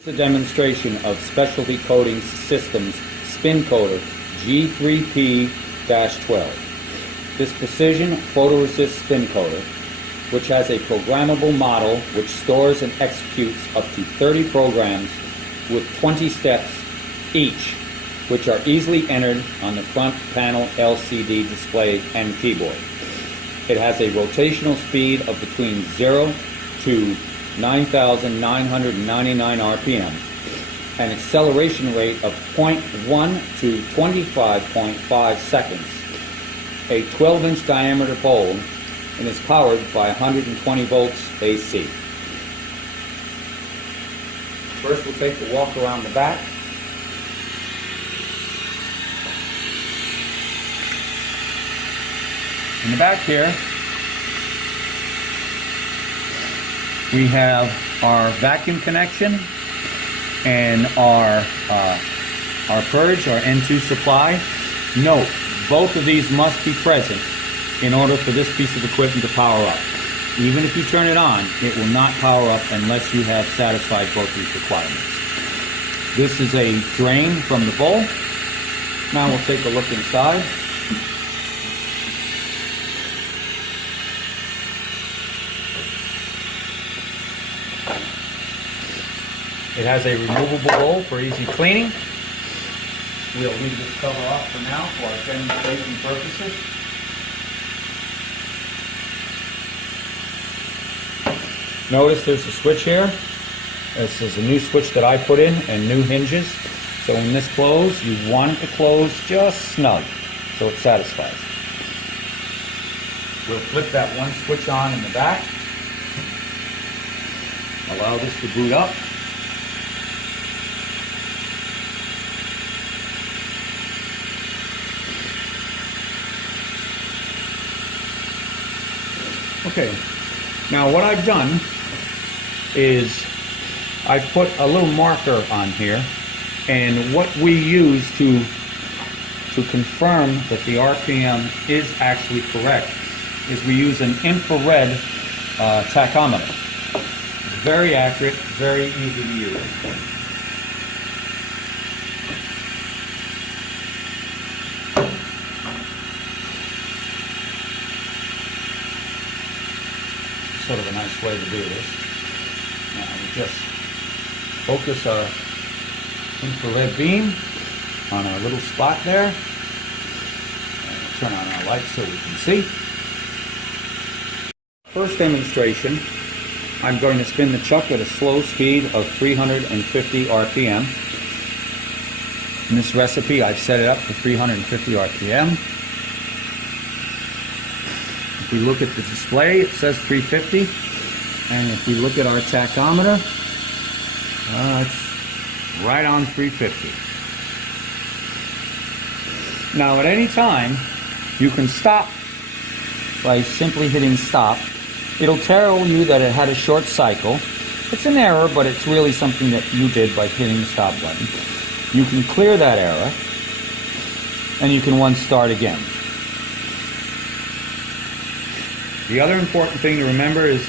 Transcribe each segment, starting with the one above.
It's a demonstration of Specialty Coating Systems spin coater G3P-12. This precision photoresist spin coater, which has a programmable model which stores and executes up to 30 programs with 20 steps each, which are easily entered on the front panel LCD display and keyboard. It has a rotational speed of between 0 to 9,999 RPM, an acceleration rate of 0.1 to 25.5 seconds, a 12-inch diameter bowl, and is powered by 120 volts AC. First, we'll take the walk around the back. In the back here, we have our vacuum connection and our purge, our N2 supply. Note, both of these must be present in order for this piece of equipment to power up. Even if you turn it on, it will not power up unless you have satisfied both these requirements. This is a drain from the bowl. Now we'll take a look inside. It has a removable bowl for easy cleaning. We'll leave this cover off for now for our demonstration purposes. Notice there's a switch here. This is a new switch that I put in and new hinges. So when this closes, you want it to close just snug so it satisfies. We'll flip that one switch on in the back. Allow this to boot up. Okay, now what I've done is I've put a little marker on here, and what we use to confirm that the RPM is actually correct is we use an infrared tachometer. It's very accurate, very easy to use. Sort of a nice way to do this. Now we just focus our infrared beam on our little spot there. And we'll turn on our lights so we can see. First demonstration, I'm going to spin the chuck at a slow speed of 350 RPM. In this recipe, I've set it up for 350 RPM. If we look at the display, it says 350, and if we look at our tachometer, it's right on 350. Now at any time, you can stop by simply hitting stop. It'll tell you that it had a short cycle. It's an error, but it's really something that you did by hitting the stop button. You can clear that error, and you can once start again. The other important thing to remember is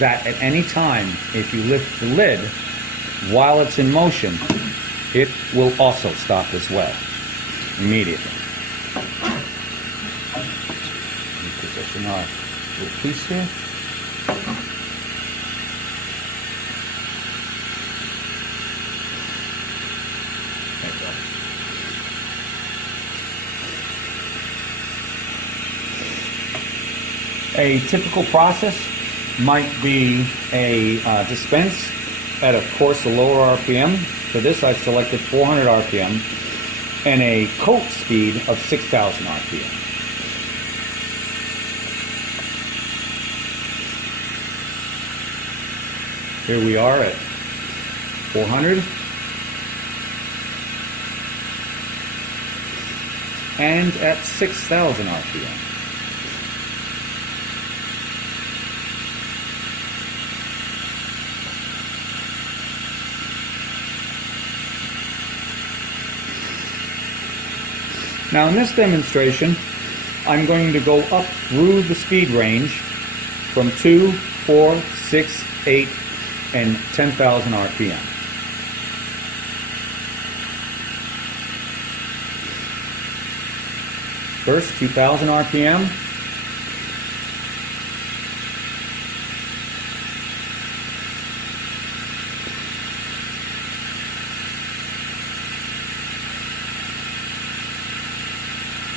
that at any time, if you lift the lid while it's in motion, it will also stop as well, immediately. Position our little piece here. There we go. A typical process might be a dispense at, of course, a lower RPM. For this, I've selected 400 RPM and a coat speed of 6,000 RPM. Here we are at 400 and at 6,000 RPM. Now in this demonstration, I'm going to go up through the speed range from 2, 4, 6, 8, and 10,000 RPM. First, 2,000 RPM.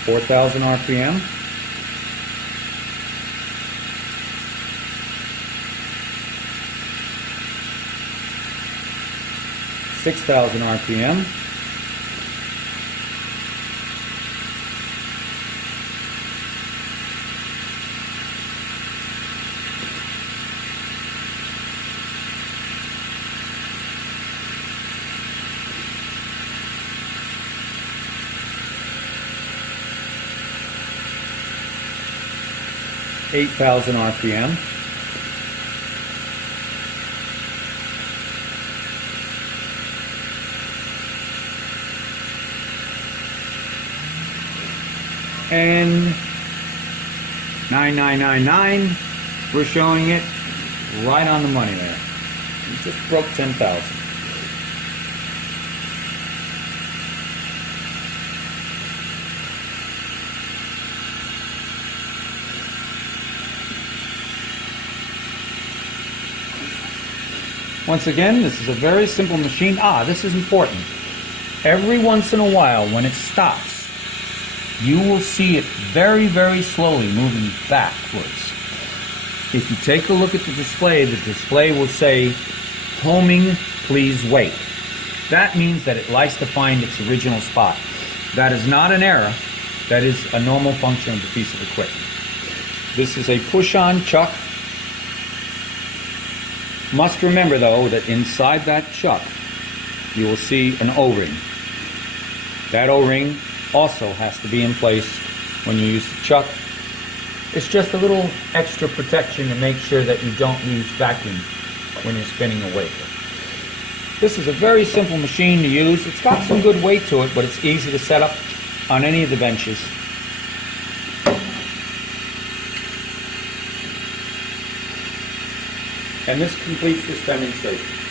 Four thousand RPM. 6,000 RPM. 8,000 RPM. And 9,999, we're showing it right on the money there. We just broke 10,000. Once again, this is a very simple machine. This is important. Every once in a while, when it stops, you will see it very, very slowly moving backwards. If you take a look at the display will say, homing, please wait. That means that it likes to find its original spot. That is not an error. That is a normal function of the piece of equipment. This is a push-on chuck. Must remember, though, that inside that chuck, you will see an O-ring. That O-ring also has to be in place when you use the chuck. It's just a little extra protection to make sure that you don't lose vacuum when you're spinning a wafer. This is a very simple machine to use. It's got some good weight to it, but it's easy to set up on any of the benches. And this completes this demonstration.